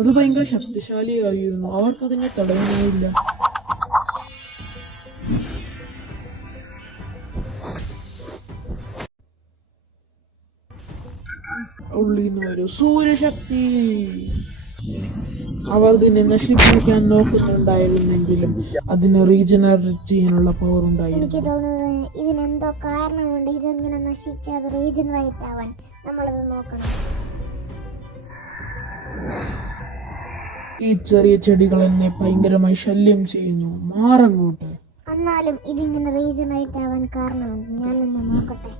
അത് ഭയങ്കര ശക്തിശാലിയായിരുന്നു. അവർക്കതിനെ തടയാനായില്ല. ഉള്ളിന്ന് വരൂ സൂര്യശക്തി. അവർ ഇതിനെ നശിപ്പിക്കാൻ നോക്കുന്നുണ്ടായിരുന്നെങ്കിലും അതിന് റീജനറേറ്റ് ചെയ്യാനുള്ള പവർ ഉണ്ടായിരുന്നു. എനിക്ക് തോന്നുന്നത് ഇതിനെന്തോ കാരണമുണ്ട്. ഇതെങ്ങനെ നശിക്കാതെ റീജനറേറ്റ് ആവാൻ നമ്മളത് നോക്കണം. ഈ ചെറിയ ചെടികൾ എന്നെ ഭയങ്കരമായി ശല്യം ചെയ്യുന്നു. മാറങ്ങോട്ട്. എന്നാലും ഇതിങ്ങനെ റീജനറേറ്റ് ആവാൻ കാരണമുണ്ട്. ഞാനൊന്ന് നോക്കട്ടെ.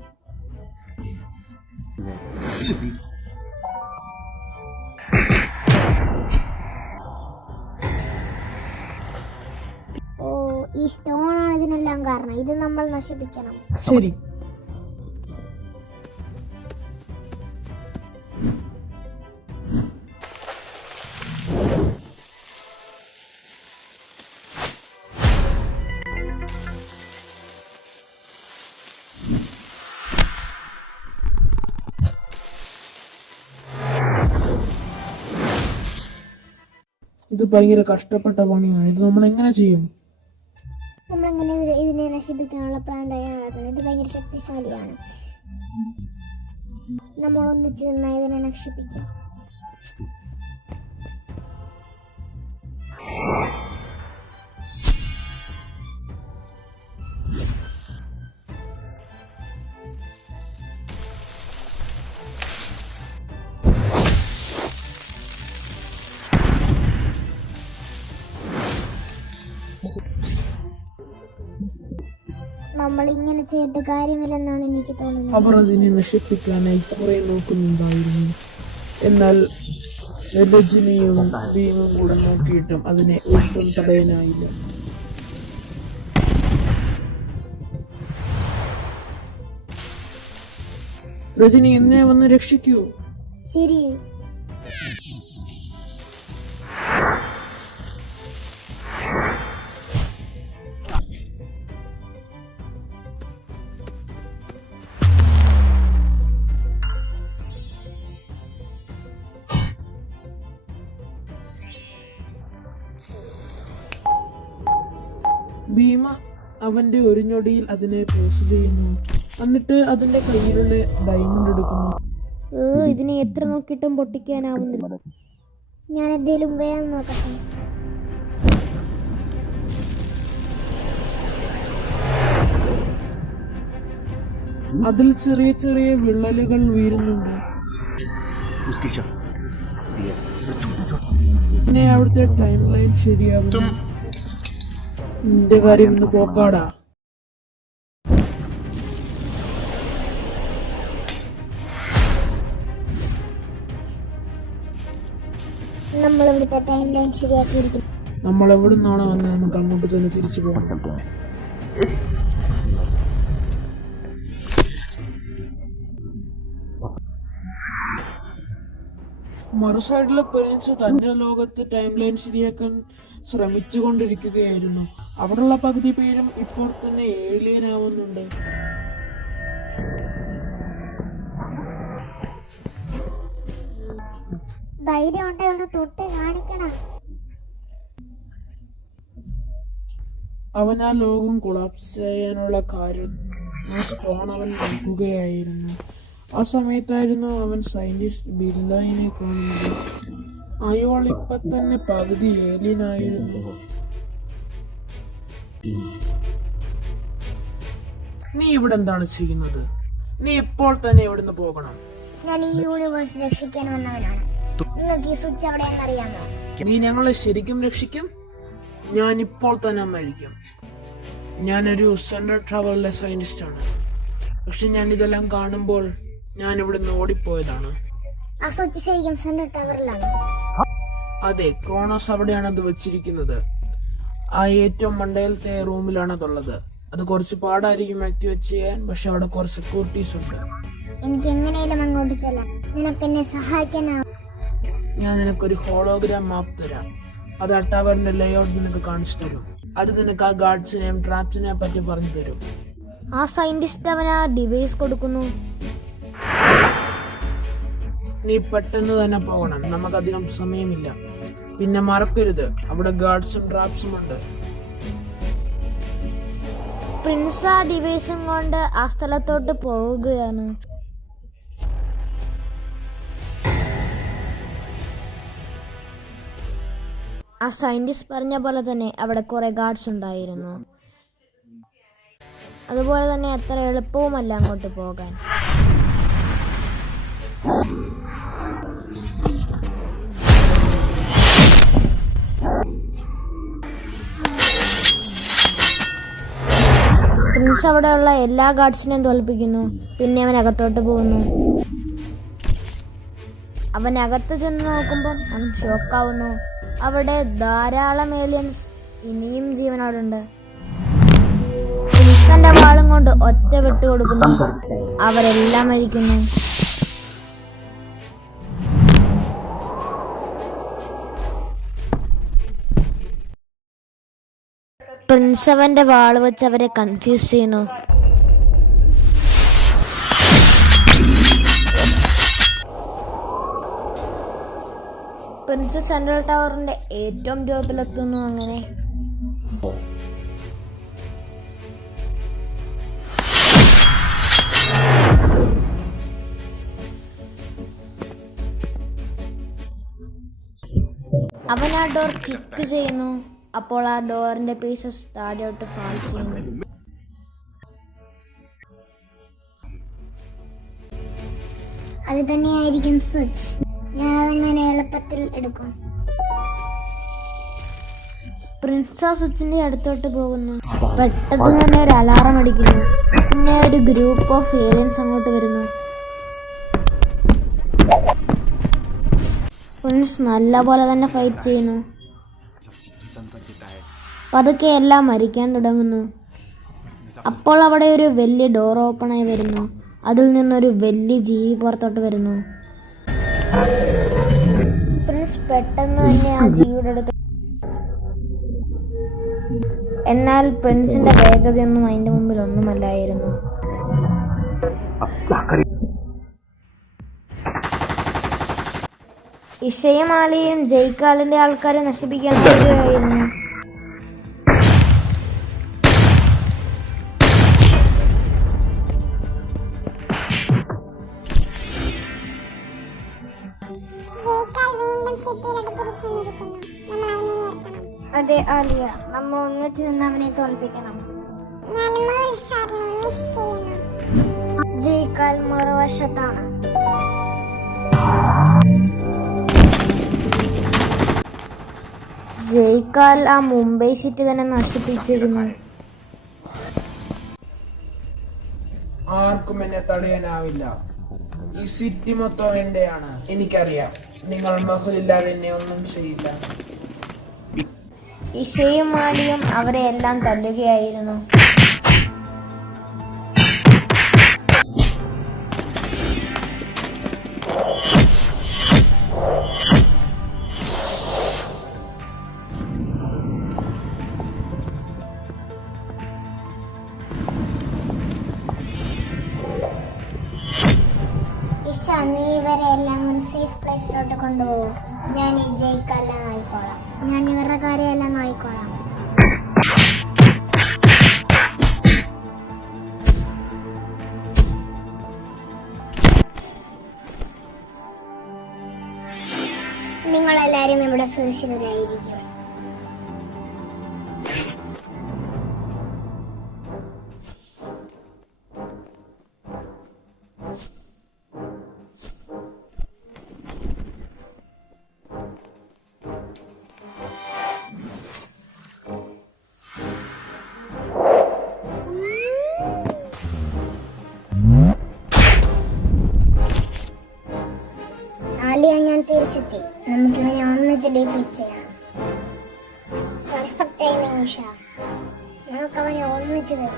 ഓ, ഈ സ്റ്റോണാണ് ഇതിനെല്ലാം കാരണം. ഇത് നമ്മൾ നശിപ്പിക്കണം. ശരി. ഇത് ഭയങ്കര കഷ്ടപ്പെട്ട പണിയാണ്. ഇത് നമ്മൾ എങ്ങനെ ചെയ്യും? നമ്മളെങ്ങനെ ഇതിനെ നശിപ്പിക്കാനുള്ള പ്ലാൻ തയ്യാറാക്കണം. ഇത് ഭയങ്കര ശക്തിശാലിയാണ്. നമ്മൾ ഒന്നിച്ച് നിന്ന് ഇതിനെ നശിപ്പിക്കാം. നമ്മൾ ഇങ്ങനെ ചെയ്തിട്ട് കാര്യമില്ലെന്നാണ് എനിക്ക് തോന്നുന്നത്. അവർ അതിനെ നശിപ്പിക്കാനായി കുറെ നോക്കുന്നുണ്ടായിരുന്നു. എന്നാൽ രജനിയും ഭീമും കൂടെ നോക്കിയിട്ടും അതിനെ ഒട്ടും തടയാനായില്ല. രജനി, എന്നെ വന്ന് രക്ഷിക്കൂ. ശരി. ഭീമ അവന്റെ ഒരു ഞൊടിയിൽ അതിനെ പോസ് ചെയ്യുന്നു. എന്നിട്ട് അതിന്റെ കയ്യിലുള്ള ഡയമണ്ട് എടുക്കുന്നു. ഇതിനെ എത്ര നോക്കിയിട്ടും പൊട്ടിക്കാനാവുന്നില്ല. ഞാൻ എന്തേലും വേഗം നോക്കട്ടെ. അതിൽ ചെറിയ ചെറിയ വിള്ളലുകൾ വീഴുന്നുണ്ട്. പിന്നെ അവിടുത്തെ ടൈം ലൈൻ ശരിയാവുന്നു. നിന്റെ കാര്യം ഇന്ന് പോക്കാടാ. നമ്മൾ ഇവിടുത്തെ ടൈം ലൈൻ ശരിയാക്കിയിരിക്കുന്നു. നമ്മൾ എവിടെ നിന്നാണോ വന്നത് നമുക്ക് അങ്ങോട്ട് തന്നെ തിരിച്ചു പോകണം. മറു സൈഡിലെ പ്രിൻസ് തന്റെ ലോകത്ത് ടൈം ലൈൻ ശരിയാക്കാൻ ശ്രമിച്ചുകൊണ്ടിരിക്കുകയായിരുന്നു. അവിടെയുള്ള പകുതി പേരും ഇപ്പോൾ തന്നെ ഏലിയൻ ആവുന്നുണ്ട്. ധൈര്യം ഉണ്ടെന്ന് തൊട്ട് കാണിക്കണം. അവൻ ആ ലോകം കൊളാപ്സ് ചെയ്യാനുള്ള കാര്യം ആ സ്റ്റോൺ അവൻ നോക്കുകയായിരുന്നു. ആ സമയത്തായിരുന്നു അവൻ സയന്റിസ്റ്റ് ബില്ലൈനെ കാണുന്നത്. അയാൾ ഇപ്പൊ തന്നെ പകുതി ഏലിയനായിരുന്നു. നീ ഇവിടെ എന്താണ് ചെയ്യുന്നത്? നീ ഇപ്പോൾ തന്നെ ഇവിടുന്ന് പോകണം. ഞാൻ ഈ യൂണിവേഴ്സ് രക്ഷിക്കാൻ വന്നവനാണ്. നിങ്ങൾക്ക് ഈ സ്വിച്ച് എവിടെയെന്ന് അറിയാമോ? നീ ഞങ്ങളെ ശരിക്കും രക്ഷിക്കും? ഞാൻ ഇപ്പോൾ തന്നെ മരിക്കും. ഞാനൊരു സെൻട്രൽ ട്രാവലിലെ സയന്റിസ്റ്റ് ആണ്. പക്ഷെ ഞാൻ ഇതെല്ലാം കാണുമ്പോൾ ഞാൻ ഇവിടുന്ന് ഓടിപ്പോയതാണ്. ആ സ്വിച്ച് ശരിക്കും സെൻട്രൽ ടവറിലാണ്. അതെ, ക്രോണോസ് അവിടെയാണ് അത് വെച്ചിരിക്കുന്നത്. ആ ഏറ്റവും മണ്ടയിലത്തെ റൂമിലാണ് അതുള്ളത്. അത് കുറച്ച് പാടായിരിക്കും ആക്ടിവേറ്റ് ചെയ്യാൻ, പക്ഷെ അവിടെ കുറച്ച് സെക്യൂരിറ്റീസ് ഉണ്ട്. എനിക്ക് എങ്ങനെയും അങ്ങോട്ട് ചെല്ലാം. നിനക്ക് എന്നെ സഹായിക്കാനാവും. ഞാൻ നിനക്കൊരു ഹോളോഗ്രാം മാപ്പ് തരാം. അത് ആ ടവറിന്റെ ലേഔട്ട് നിനക്ക് കാണിച്ചു തരും. അത് നിനക്ക് ആ ഗാർഡ്സിനെയും ട്രാപ്സിനെ പറ്റി പറഞ്ഞു തരും. ആ സയന്റിസ്റ്റ് അവൻ ആ ഡിവൈസ് കൊടുക്കുന്നു. നീ പെട്ടെന്ന് തന്നെ പോകണം, നമുക്കധികം സമയമില്ല. പിന്നെ മറക്കരുത്, അവിടെ ഗാർഡ്സും ട്രാപ്സും ഉണ്ട്. പ്രിൻസ് ആ ഡിവൈസും കൊണ്ട് ആ സ്ഥലത്തോട്ട് പോവുകയാണ്. ആ സയന്റിസ്റ്റ് പറഞ്ഞ പോലെ തന്നെ അവിടെ കുറെ ഗാർഡ്സ് ഉണ്ടായിരുന്നു. അതുപോലെ തന്നെ അത്ര എളുപ്പവുമല്ല അങ്ങോട്ട് പോകാൻ. പ്രിൻസ് അവിടെയുള്ള എല്ലാ ഗാർഡ്സിനെയും തോൽപ്പിക്കുന്നു. പിന്നെ അവൻ അകത്തോട്ട് പോകുന്നു. അവൻ അകത്ത് ചെന്ന് നോക്കുമ്പോൾ അവൻ ഷോക്കാവുന്നു. അവിടെ ധാരാളം ഏലിയൻസ് ഇനിയും ജീവനോടുണ്ട്. പ്രിൻസ് തന്റെ വാളും കൊണ്ട് ഒറ്റ വിട്ടുകൊടുക്കുന്നു. അവരെല്ലാം മരിക്കുന്നു. പ്രിൻസ് അവന്റെ വാള് വെച്ച് അവരെ കൺഫ്യൂസ് ചെയ്യുന്നു. പ്രിൻസ് സെൻട്രൽ ടവറിന്റെ ഏറ്റവും ടോപ്പിലെത്തുന്നു. അങ്ങനെ അവൻ ആ ഡോർ കിക്ക് ചെയ്യുന്നു. അപ്പോൾ ആ ഡോറിന്റെ പീസസ് താഴോട്ട് ഫാൾ ചെയ്യുന്നു. അത് തന്നെയായിരിക്കും സ്വിച്ച്. ഞാൻ അതങ്ങനെ എളുപ്പത്തിൽ എടുക്കും. പ്രിൻസ് ആ സ്വിച്ചിന്റെ അടുത്തോട്ട് പോകുന്നു. പെട്ടെന്ന് തന്നെ ഒരു അലാറം അടിക്കുന്നു. പിന്നെ ഒരു ഗ്രൂപ്പ് ഓഫ് ഏലിയൻസ് അങ്ങോട്ട് വരുന്നു. പ്രിൻസ് നല്ല പോലെ തന്നെ ഫൈറ്റ് ചെയ്യുന്നു. പതുക്കെ എല്ലാം മരിക്കാൻ തുടങ്ങുന്നു. അപ്പോൾ അവിടെ ഒരു വലിയ ഡോർ ഓപ്പണായി വരുന്നു. അതിൽ നിന്നൊരു വലിയ ജീവി പുറത്തോട്ട് വരുന്നു. പ്രിൻസ് പെട്ടെന്ന് തന്നെ ആ ജീവിയുടെ അടുത്ത്. എന്നാൽ പ്രിൻസിന്റെ വേഗതയൊന്നും അതിന്റെ മുമ്പിൽ ഒന്നുമല്ലായിരുന്നു. ഇഷയും ആലിയും ജയ്ക്കാലിന്റെ ആൾക്കാരെ നശിപ്പിക്കാൻ പോവുകയായിരുന്നു. അതെ ആലിയ, നമ്മൾ ഒന്നിച്ച് നിന്ന് അവനെ തോൽപ്പിക്കണം. ജയ്ക്കാൽ മറുവശത്താണ്. ജയ്ക്കാൽ ആ മുംബൈ സിറ്റി തന്നെ നശിപ്പിച്ചിരുന്നു. ആർക്കും എന്നെ തടയാനാവില്ല. ഈ സിറ്റി മൊത്തം എന്റെയാണ്. എനിക്കറിയാം, നിങ്ങൾ മഹലില്ലാതെ എന്നെ ഒന്നും ചെയ്യില്ല. ഇഷയും ആലിയും അവരെ എല്ലാം തല്ലുകയായിരുന്നു. നീ ഇവരെ എല്ലാം ഒരു സേഫ് പ്ലേസിലോട്ട് കൊണ്ടുപോകും. ഞാൻ ഈ ജയിക്കെല്ലാം നോക്കിക്കോളാം. ഞാൻ ഇവരുടെ കാര്യമെല്ലാം നോക്കിക്കോളാം. നിങ്ങളെല്ലാരും ഇവിടെ സുരക്ഷിതരായിരിക്കും. ഞാൻ തിരിച്ചെത്തി. നമുക്കിവനെ ഒന്നിച്ച് ഡിഫീറ്റ് ചെയ്യാം. Perfect timing Isha. നമുക്കവനെ ഒന്നിച്ച് തരാം.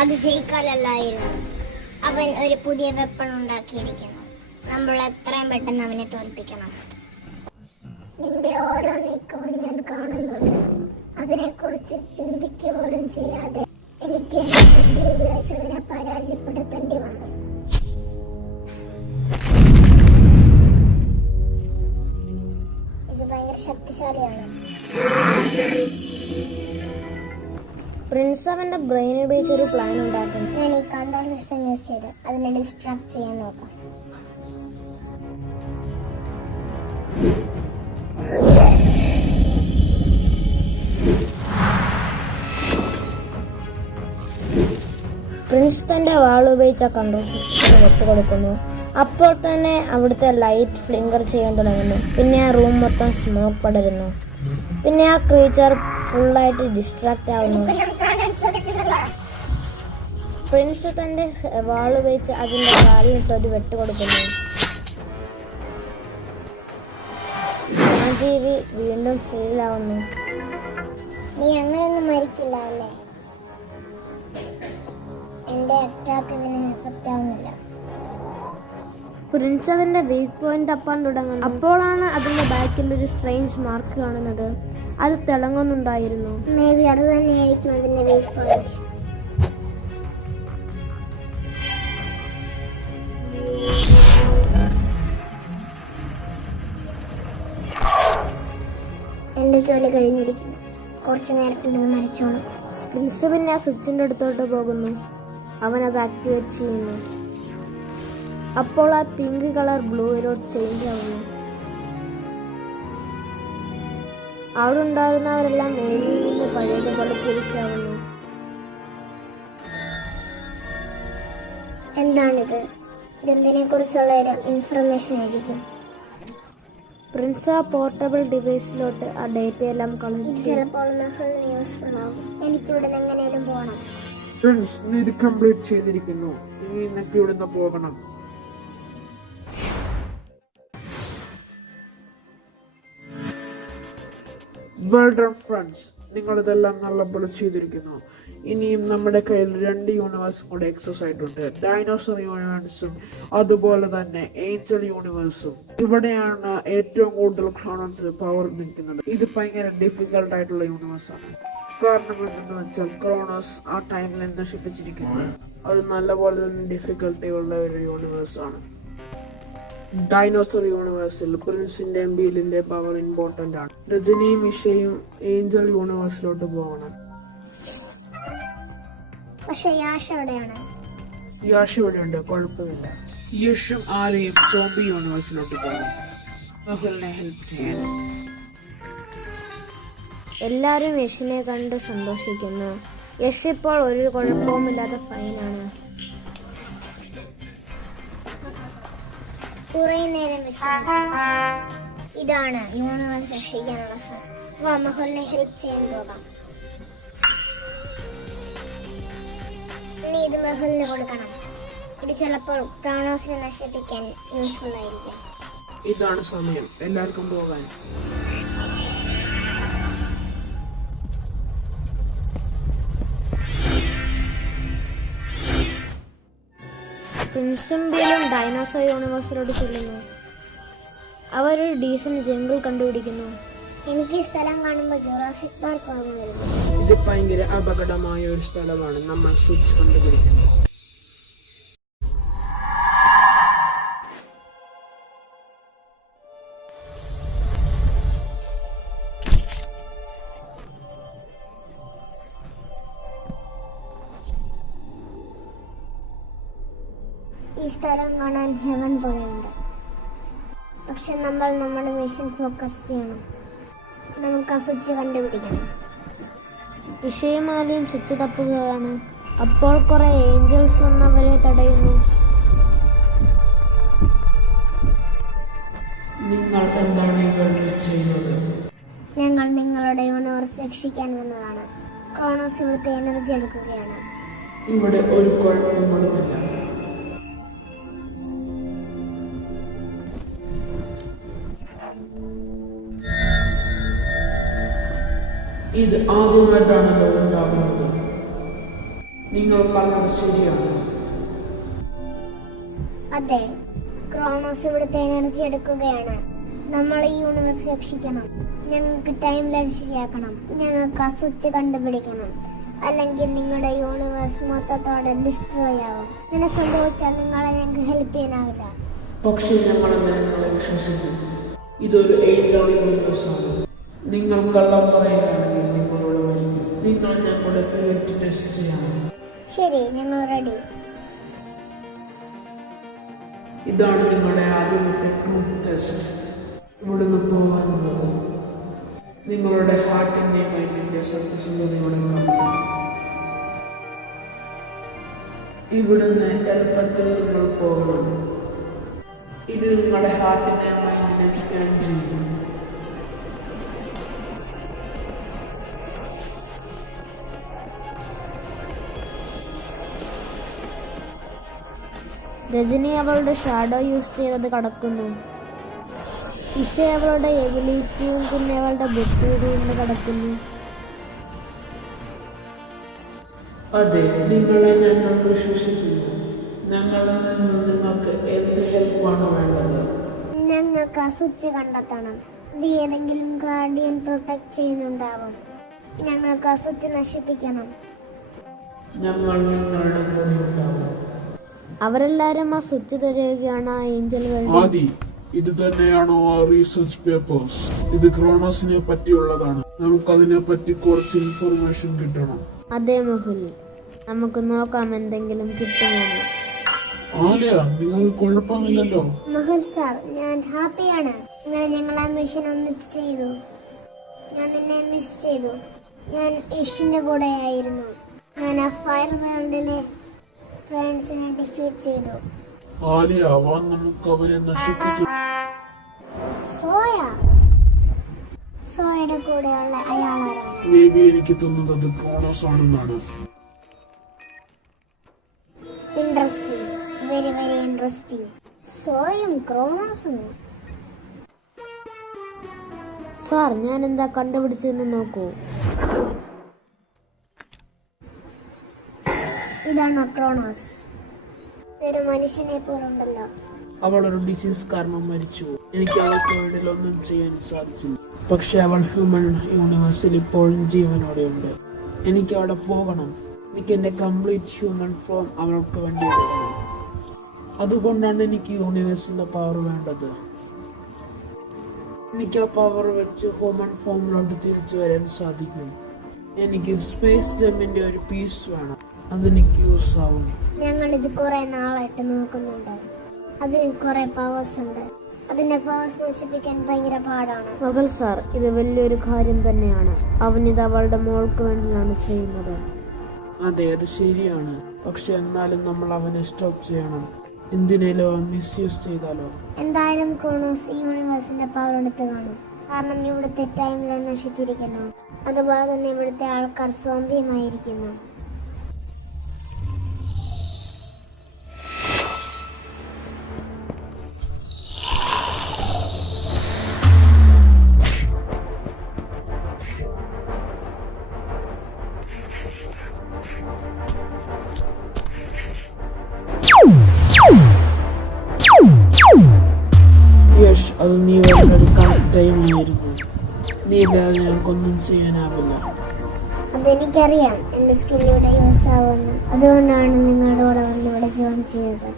അത് ജയിക്കാലല്ലായിരുന്നു. അവൻ ഒരു പുതിയ വെപ്പൺ ഉണ്ടാക്കിയിരിക്കുന്നു. നമ്മൾ എത്രയും പെട്ടെന്ന് അവനെ തോൽപ്പിക്കണം. നിന്റെ ഓരോ നീക്കവും ഞാൻ കാണുന്നുണ്ട്. അതിനെക്കുറിച്ച് ചിന്തിക്കുക പോലും ചെയ്യാതെ എനിക്ക് അതിനെ പരാജയപ്പെടുത്തേണ്ടി വന്നു. ഇത് ഭയങ്കര ശക്തിശാലിയാണ്. പ്രിൻസ് അവന്റെ ബ്രെയിൻ ഉപയോഗിച്ച് ഒരു പ്ലാൻ ഉണ്ടാക്കുന്നു. ഞാൻ ഈ കൺട്രോൾ സിസ്റ്റം യൂസ് ചെയ്ത് അതിനെ ഡിസ്ട്രാക്ട് ചെയ്യാൻ നോക്കാം. പ്രിൻസ് തന്റെ വാൾ ഉപയോഗിച്ച കൺട്രോൾ സിസ്റ്റത്തിന് വിട്ടുകൊടുക്കുന്നു. അപ്പോൾ തന്നെ അവിടുത്തെ ലൈറ്റ് ഫ്ലിങ്കർ ചെയ്യാൻ തുടങ്ങുന്നു. പിന്നെ ആ റൂം മൊത്തം സ്മോക്ക് പടരുന്നു. പിന്നെ ആ ക്രീച്ചർ ഫുള്ളായിട്ട് ഡിസ്ട്രാക്ട് ആവുന്നു. പ്രിൻസ് തന്റെ വാൾ ഉപയോഗിച്ച് അതിന്റെ കാലിലിട്ട് ഒരു വെട്ടുകൊടുക്കുന്നു. ആ ജീവി വീണ്ടും ഫെയിലാവുന്നു. നീ അങ്ങനെയൊന്നും മരിക്കില്ല അല്ലേ? എന്റെ അറ്റാക്ക് ഇതിന് എഫക്റ്റ് ആവുന്നില്ല. പ്രിൻസ് അതിന്റെ വീക്ക് പോയിന്റ് തപ്പാൻ തുടങ്ങുന്നു. അപ്പോഴാണ് അതിന്റെ ബാക്കിൽ ഒരു സ്ട്രേഞ്ച് മാർക്ക് കാണുന്നത്. അത് തിളങ്ങുന്നുണ്ടായിരുന്നു. മേ ബി അത് തന്നെയായിരിക്കും അതിന്റെ വീക്ക് പോയിന്റ്. എന്റെ ജോലി കഴിഞ്ഞിരിക്കുന്നു. കുറച്ചു നേരത്തിൽ മരിച്ചോളും. പ്രിൻസ് പിന്നെ ആ സ്വിച്ചിന്റെ അടുത്തോട്ട് പോകുന്നു. അവൻ അത് ആക്ടിവേറ്റ് ചെയ്യുന്നു. അപ്പോൾ ആ പിങ്ക് കളർ ബ്ലൂയിലോട്ട് ചേഞ്ച് ആവുന്നു. അവിടെ ഉണ്ടായിരുന്നവരെല്ലാം നേരിൽ നിന്ന് പഴയതുപോലെ തിരിച്ചാവുന്നു. എന്താണിത്? ഇതെന്തിനെ കുറിച്ചുള്ള ഇൻഫർമേഷൻ ആയിരിക്കും. പ്രിൻസ് ആ പോർട്ടബിൾ ഡിവൈസിലോട്ട് ആ ഡേറ്റ എല്ലാം കളക്ട് ചെയ്തു. ചിലപ്പോൾ യൂസ്ഫുൾ ആകും. എനിക്കിവിടെ എങ്ങനെയും പോകണം. പ്രിൻസ്, നീ ഇത് കംപ്ലീറ്റ് ചെയ്തിരിക്കുന്നു. ഇനി നിനക്ക് ഇവിടുന്ന് പോകണം. വെൽ ഡൺ ഫ്രണ്ട്സ്, നിങ്ങൾ ഇതെല്ലാം നല്ലപോലെ ചെയ്തിരിക്കുന്നു. ഇനിയും നമ്മുടെ കയ്യിൽ 2 യൂണിവേഴ്സും കൂടെ എക്സസ് ആയിട്ടുണ്ട്. ഡൈനോസർ യൂണിവേഴ്സും അതുപോലെ തന്നെ ഏഞ്ചൽ യൂണിവേഴ്സും. ഇവിടെയാണ് ഏറ്റവും കൂടുതൽ ക്രോണോസിന് പവർ നിൽക്കുന്നത്. ഇത് ഭയങ്കര ഡിഫിക്കൽട്ട് ആയിട്ടുള്ള യൂണിവേഴ്സാണ്. കാരണം എന്തെന്ന് വെച്ചാൽ ക്രോണോസ് ആ ടൈമിൽ നശിപ്പിച്ചിരിക്കുന്നു. അത് നല്ലപോലെ തന്നെ ഡിഫിക്കൽട്ടി ഉള്ള ഒരു യൂണിവേഴ്സാണ്. ഡൈനോസർ യൂണിവേഴ്സിൽ പ്രിൻസിന്റെയും ബീലിന്റെ പവർ ഇമ്പോർട്ടന്റ് ആണ്. രജനിയും ഇഷയും ഏഞ്ചൽ യൂണിവേഴ്സിലോട്ട് പോകണം. പക്ഷെ യാഷ് എവിടെയാണ്? യാഷ് ഇവിടെയുണ്ട്, കുഴപ്പമില്ല. യഷും ആരെയും സോംബി യൂണിവേഴ്സിലോട്ട് പോകണം മഹലിനെ ഹെൽപ്പ് ചെയ്യാൻ. എല്ലാരും യഷിനെ കണ്ട് സന്തോഷിക്കുന്നു. യഷ് ഇപ്പോൾ ഒരു കുഴപ്പവുമില്ലാത്ത ഫൈനാണ്. കുറെ നേരം വിശ്രമിച്ചു. ഇതാണ് യൂണിവേഴ്സ് രക്ഷിക്കാനുള്ള സമയം. വാ, മഹലിനെ ഹെൽപ്പ് ചെയ്യാൻ പോകാം. നീ ഇത് മഹലിന് കൊടുക്കണം. ഇത് ചിലപ്പോൾ ക്രോണോസിനെ നശിപ്പിക്കാൻ യൂസ്ഫുൾ ആയിരിക്കും. ഇതാണ് സമയം, എല്ലാവർക്കും പോകാൻ. പ്രിൻസും ബീലും ഡൈനോസർ യൂണിവേഴ്സിലോട്ട് ചെല്ലുന്നു. അവരൊരു ഡീസന്റ് ജംഗിൾ കണ്ടുപിടിക്കുന്നു. എനിക്ക് ഈ സ്ഥലം കാണുമ്പോൾ ജുറാസിക് പാർക്ക് ഓർമ്മ വരുന്നു. ഇത് ഭയങ്കര അപകടമായ ഒരു സ്ഥലമാണ്. നമ്മൾ സ്വിച്ച് കണ്ടുപിടിക്കുന്നു. ഈ സ്ഥലം കാണാൻ ഹെവൻ പോലെയുണ്ട്. പക്ഷെ നമ്മൾ നമ്മുടെ മിഷൻ ഫോക്കസ് ചെയ്യണം. നമുക്ക് ആ സ്വിച്ച് കണ്ടുപിടിക്കണം. വിഷയമാലയും സ്വിച്ച് തപ്പുകയാണ്. അപ്പോൾ കുറെ ഏഞ്ചൽസ് വന്നവരെ തടയുന്നു. നിങ്ങൾ എന്താണ് ഇവിടെ ചെയ്യുന്നത്? ഞങ്ങൾ നിങ്ങളുടെ യൂണിവേഴ്സ് രക്ഷിക്കാൻ വന്നതാണ്. ക്രോണോസ് ഇവിടുത്തെ എനർജി എടുക്കുകയാണ്. ഇവിടെ ഒരു കുഴപ്പമൊന്നുമില്ല. ഇത് ആദ്യമായിട്ടാണല്ലോ ഉണ്ടാകുന്നത്. നിങ്ങൾ പറഞ്ഞത് ശരിയാണ്. അതെ, ക്രോണോസ് ഇവിടുത്തെ എനർജി എടുക്കുകയാണ്. നമ്മൾ ഈ യൂണിവേഴ്സ് രക്ഷിക്കണം. ഞങ്ങൾക്ക് ടൈം ലൈൻ ശരിയാക്കണം. ഞങ്ങൾക്ക് ആ സ്വിച്ച് കണ്ടുപിടിക്കണം. അല്ലെങ്കിൽ നിങ്ങളുടെ യൂണിവേഴ്സ് മൊത്തത്തോടെ ഡിസ്ട്രോയ് ആവും. ഇങ്ങനെ സംഭവിച്ചാൽ നിങ്ങളെ ഞങ്ങൾക്ക് ഹെൽപ്പ് ചെയ്യാനാവില്ല. പക്ഷേ ഞങ്ങൾ അങ്ങനെ നിങ്ങളെ വിശ്വസിക്കും. ഇതൊരു ഏഞ്ചൽ യൂണിവേഴ്സാണ്. നിങ്ങൾ കള്ളം പറയുകയാണെങ്കിൽ നിങ്ങളോട് വരിക്കും. നിങ്ങൾ ഞങ്ങളുടെ പ്യൂരിറ്റി ടെസ്റ്റ് ചെയ്യണം. ശരി, ഞങ്ങൾ റെഡി. ഇതാണ് നിങ്ങളുടെ ആദ്യത്തെ ട്രൂത്ത് ടെസ്റ്റ്. ഇവിടുന്ന് പോകാനുള്ളത് നിങ്ങളുടെ ഹാർട്ടിന്റെ മൈൻഡിന്റെ സത്യസന്ധതയോടെ കാണിക്കണം. ഇവിടുന്ന് എളുപ്പത്തിൽ നിങ്ങൾ പോകണം. ഇത് നിങ്ങളുടെ ഹാർട്ടിനെ മൈൻഡിനെ സ്കാൻ ചെയ്യും. രജനി അവളുടെ ഷാഡോ യൂസ് ചെയ്തത് കടക്കുന്നു. ഇഷ അവളുടെ എബിലിറ്റിയും പിന്നെ അവളുടെ ബുദ്ധിയും കൊണ്ട് കടക്കുന്നു. അതെ, നിങ്ങളെ ഞങ്ങൾ വിശ്വസിക്കുന്നു. ഞങ്ങളിൽ നിന്ന് നിങ്ങൾക്ക് എന്ത് ഹെൽപ്പാണ് വേണ്ടത്? ഞങ്ങൾക്ക് ആ സ്വിച്ച് കണ്ടെത്തണം. ഇത് ഏതെങ്കിലും ഗാർഡിയൻ പ്രൊട്ടക്ട് ചെയ്യുന്നുണ്ടാവും. ഞങ്ങൾക്ക് ആ സ്വിച്ച് നശിപ്പിക്കണം. ഞങ്ങൾ നിങ്ങളുടെ കൂടെ ഉണ്ടാവും. അവരെല്ലാരും ആ സ്വിച്ച് തിരയുകയാണ്. ആ ഏഞ്ചലുകൾ ആദി, ഇത് തന്നെയാണോ ആ റീസെർച്ച് പേപ്പേഴ്സ്? ഇത് ക്രോണോസിനെ പറ്റിയുള്ളതാണ്. നമുക്കതിനെ പറ്റി കുറച്ച് ഇൻഫർമേഷൻ കിട്ടണം. അതെ മുഹുൽ, നമുക്ക് നോക്കാം എന്തെങ്കിലും കിട്ടുമെന്ന്. ആലിയ, നിങ്ങൾക്ക് കുഴപ്പമില്ലല്ലോ? മഹുൽ സാർ, ഞാൻ ഹാപ്പിയാണ്. ഇങ്ങനെ ഞങ്ങൾ ആ മിഷൻ ഒന്നിച്ച് ചെയ്തു. ഞാൻ നിന്നെ മിസ് ചെയ്തു. ഞാൻ ഇഷിന്റെ കൂടെ ആയിരുന്നു. ഞാൻ ആ ഫയർ വേൾഡിലെ ഫ്രണ്ട്സിനെ ഡിഫീറ്റ് ചെയ്തു. ആലിയ, വാ, നമുക്ക് അവരെ നശിപ്പിക്കും. സോയയുടെ കൂടെയുള്ള അയാളാണ്. മേബി എനിക്ക് തോന്നുന്നത് അത് ക്രോണോസ് ആണെന്നാണ്. Interesting, very very interesting. സോയും ക്രോണോസും. സാർ, ഞാൻ എന്താ കണ്ടുപിടിച്ചതെന്ന് നോക്കൂ. ഇതാണ് ക്രോണോസ്. ഇതൊരു മനുഷ്യനെ പോലുണ്ടല്ലോ. അവൾ ഒരു ഡിസീസ് കാരണം മരിച്ചു. എനിക്ക് അവൾക്ക് വേണ്ടി ഒന്നും ചെയ്യാൻ സാധിച്ചില്ല. പക്ഷെ അവൾ ഹ്യൂമൻ യൂണിവേഴ്സിൽ ഇപ്പോഴും ജീവനോടെയുണ്ട്. എനിക്ക് അവിടെ പോകണം. എനിക്ക് എൻ്റെ കംപ്ലീറ്റ് ഹ്യൂമൻ ഫോം അവൾക്ക് വേണ്ടി എടുക്കണം. അതുകൊണ്ടാണ് എനിക്ക് യൂണിവേഴ്സിന്റെ പവർ വേണ്ടത്. എനിക്ക് ആ പവർ വെച്ച് ഹ്യൂമൻ ഫോമിലോട്ട് തിരിച്ചു വരാൻ സാധിക്കും. എനിക്ക് സ്പേസ് ജമ്മിന്റെ ഒരു പീസ് വേണം. അതെനിക്ക് യൂസ് ആവും. ഞങ്ങൾ ഇത് കുറെ നാളായിട്ട് നോക്കുന്നുണ്ട്. അതിന് കുറെ പവേഴ്സ് ഉണ്ട്. അതിന്റെ പവേഴ്സ് നശിപ്പിക്കാൻ ഭയങ്കര പാടാണ്. മകൾ സാർ, ഇത് വലിയൊരു കാര്യം തന്നെയാണ്. അവനിത് അവളുടെ മോൾക്ക് വേണ്ടിയാണ് ചെയ്യുന്നത്. അതെ, അത് ശരിയാണ്. പക്ഷെ എന്നാലും നമ്മൾ അവനെ സ്റ്റോപ്പ് ചെയ്യണം. എന്തിനേലും അവൻ മിസ്യൂസ് ചെയ്താലോ? എന്തായാലും ക്രോണോസ് ഈ യൂണിവേഴ്സിന്റെ പവർ എടുത്ത് കാണും. കാരണം ഇവിടുത്തെ ടൈം ലൈൻ നശിച്ചിരിക്കുന്നു. അതുപോലെ തന്നെ ഇവിടുത്തെ ആൾക്കാർ സോംബിയുമായിരിക്കുന്നു. യഷ്, അത് നീ വേറൊരു കറക്റ്റ് ടൈം ആയിരുന്നു. നീ ഇല്ലാതെ ഞങ്ങൾക്കൊന്നും ചെയ്യാനാവില്ല. അതെനിക്കറിയാം എന്റെ സ്കിൽ ഇവിടെ യൂസ് ആവുമെന്ന്. അതുകൊണ്ടാണ് നിങ്ങളുടെ കൂടെ വന്ന് ഇവിടെ ജോയിൻ ചെയ്തത്.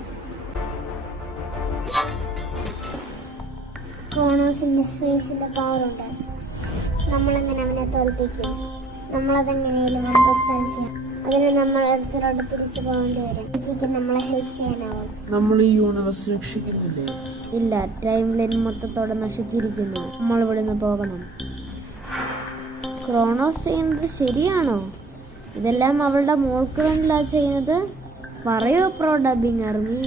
ക്രോണോസിന്റെ സ്പേസിന്റെ പവർ ഉണ്ട്. നമ്മളെങ്ങനെ അവനെ തോൽപ്പിക്കും? നമ്മളതെങ്ങനെയും അണ്ടർസ്റ്റാൻഡ് ചെയ്യണം. അതിന് നമ്മൾ അടുത്തോട്ട് തിരിച്ചു പോകേണ്ടി വരും. ചേച്ചിക്ക് നമ്മളെ ഹെൽപ്പ് ചെയ്യാനാവും. നമ്മൾ ഈ യൂണിവേഴ്സ് രക്ഷിക്കുന്നില്ലേ? ഇല്ല, ടൈം ലൈൻ മൊത്തത്തോടെ നശിച്ചിരിക്കുന്നു. നമ്മൾ ഇവിടുന്ന് പോകണം. ക്രോണോസ് ചെയ്യുന്നത് ശരിയാണോ? ഇതെല്ലാം അവളുടെ മോൾക്ക് വേണ്ടിയില്ല ചെയ്യുന്നത്. പറയൂ പ്രോ ഡബിങ് ആർമി.